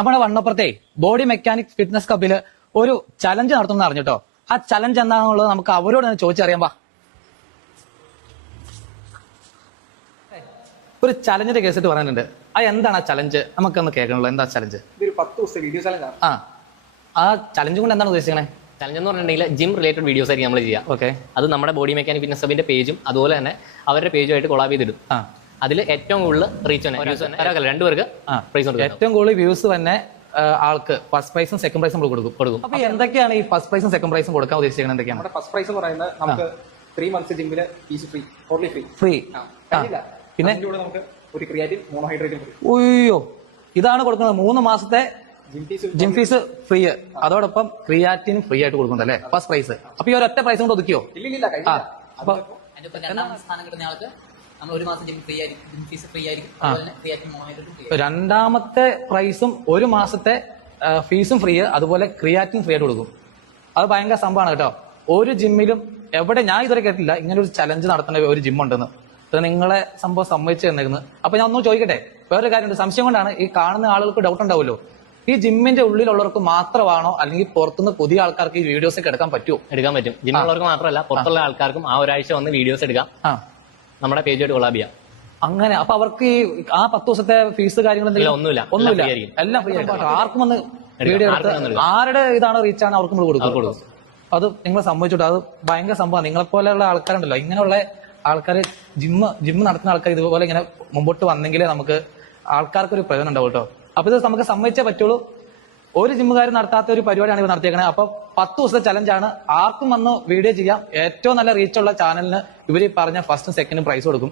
നമ്മുടെ വണ്ണപ്പുറത്തെ body mechanics fitness ക്ലബില് ഒരു challenge നടത്തുമെന്ന് അറിഞ്ഞിട്ടോ. ആ ചലഞ്ച് എന്താണെന്നുള്ളത് നമുക്ക് അവരോട് തന്നെ ചോദിച്ചറിയാം. വാ, ഒരു ചലഞ്ചിന്റെ കേസിട്ട് പറയാനുണ്ട്. ആ എന്താണ് ആ ചലഞ്ച്? നമുക്കൊന്ന് കേൾക്കണല്ലോ. എന്താ ചലഞ്ച്? ഇതൊരു 10 ദിവസത്തെ വീഡിയോ ചലഞ്ചാണ്. ആ ചലഞ്ച് കൊണ്ട് എന്താണ് ഉദ്ദേശിക്കണേ? ചലഞ്ച് എന്ന് പറഞ്ഞിട്ടുണ്ടെങ്കിൽ ജിം റിലേറ്റഡ് വീഡിയോസ് ആയിരിക്കും നമ്മൾ ചെയ്യുക. ഓക്കെ, അത് നമ്മുടെ ബോഡി മെക്കാനിക് ഫിറ്റ്നസ് ക്ലബിന്റെ പേജും അതുപോലെ തന്നെ അവരുടെ പേജുമായിട്ട് കൊളാബ് ചെയ്തിടും. അതിൽ ഏറ്റവും കൂടുതൽ റീച്ച് തന്നെ രണ്ടുപേർക്ക് പ്രൈസ് കൊടുക്കും. ഏറ്റവും കൂടുതൽ വ്യൂസ് തന്നെ ആൾക്ക് ഫസ്റ്റ് പ്രൈസും സെക്കൻഡ് പ്രൈസും നമ്മൾ കൊടുക്കും. അപ്പൊ എന്തൊക്കെയാണ് ഈ ഫസ്റ്റ് പ്രൈസും സെക്കൻഡ് പ്രൈസും കൊടുക്കാൻ ഉദ്ദേശിക്കുന്നത്? എന്തൊക്കെയാണ്? നമ്മുടെ ഫസ്റ്റ് പ്രൈസ് എന്ന് പറയുന്നത് നമുക്ക് 3 months ജിമ്മില് fees free, totally free. Free. പിന്നെ നമുക്ക് ഒരു ക്രിയാറ്റിൻ മോണോഹൈഡ്രേറ്റ് ഫ്രീ. അയ്യോ, ഇതാണ് കൊടുക്കുന്നത്. 3 മാസത്തെ ജിം ഫീസ് ഫ്രീ, അതോടൊപ്പം ക്രിയാറ്റിനും ഫ്രീ ആയിട്ട് കൊടുക്കുന്നുണ്ട് അല്ലേ? First prize. അപ്പൊ ഈ ഒരൊറ്റ പ്രൈസ് കൊണ്ട് ഒതുക്കിയോ? ഇല്ല. അപ്പൊ രണ്ടാമത്തെ പ്രൈസും 1 മാസത്തെ ഫീസും ഫ്രീ, അതുപോലെ ക്രിയാറ്റിൻ ഫ്രീ ആയിട്ട് കൊടുക്കും. അത് ഭയങ്കര സംഭവമാണ് കേട്ടോ. ഒരു ജിമ്മിലും എവിടെ ഞാൻ ഇതുവരെ കേട്ടില്ല ഇങ്ങനെ ഒരു ചലഞ്ച് നടത്തേണ്ട ഒരു ജിം ഉണ്ടെന്ന്. നിങ്ങളെ സംഭവം സമ്മതിച്ചു തന്നിരുന്നു. അപ്പൊ ഞാൻ ഒന്നും ചോദിക്കട്ടെ, വേറൊരു കാര്യമുണ്ട്. സംശയം കൊണ്ടാണ്. ഈ കാണുന്ന ആളുകൾക്ക് ഡൗട്ട് ഉണ്ടാവുമല്ലോ, ഈ ജിമ്മിന്റെ ഉള്ളിലുള്ളവർക്ക് മാത്രമാണോ അല്ലെങ്കിൽ പുറത്തുനിന്ന് പുതിയ ആൾക്കാർക്ക് ഈ വീഡിയോസ് ഒക്കെ എടുക്കാൻ പറ്റുമോ? എടുക്കാൻ പറ്റും. ജിമ്മിലുള്ളവർക്ക് മാത്രമല്ല, പുറത്തുള്ള ആൾക്കാർക്കും ആ ഒരാഴ്ച വന്ന് വീഡിയോസ് എടുക്കാം. നമ്മുടെ പേജായിട്ട് കൊളാബ് ചെയ്യാം. അങ്ങനെ അപ്പൊ അവർക്ക് ഈ ആ 10 ദിവസത്തെ ഫീസ് കാര്യങ്ങൾ ഒന്നുമില്ല, എല്ലാം ഫ്രീ ആയിട്ട് ആർക്കും വന്ന് വീഡിയോ എടുത്ത് ആരുടെ ഇതാണ് റീച്ചാണ് അവർക്കും കൊടുക്കും. അത് നിങ്ങൾ സംഭവിച്ചോട്ടെ. അത് ഭയങ്കര സംഭവമാണ്. നിങ്ങളെപ്പോലെയുള്ള ആൾക്കാരുണ്ടല്ലോ, ഇങ്ങനെയുള്ള ആൾക്കാർ ജിമ്മ് നടത്തുന്ന ആൾക്കാർ ഇതുപോലെ ഇങ്ങനെ മുമ്പോട്ട് വന്നെങ്കിലേ നമുക്ക് ആൾക്കാർക്ക് ഒരു പ്രയോജനം ഉണ്ടാവും കേട്ടോ. അപ്പൊ ഇത് നമുക്ക് സമ്മതിച്ചേ പറ്റുള്ളൂ. ഒരു ജിമ്മുകാരും നടത്താത്ത ഒരു പരിപാടിയാണ് ഇവർ നടത്തിയേക്കണത്. അപ്പൊ 10 ദിവസത്തെ ചലഞ്ചാണ്. ആർക്കും വന്ന് വീഡിയോ ചെയ്യാം. ഏറ്റവും നല്ല റീച്ചുള്ള ചാനലിന് ഇവർ പറഞ്ഞ ഫസ്റ്റും സെക്കൻഡും പ്രൈസ് കൊടുക്കും.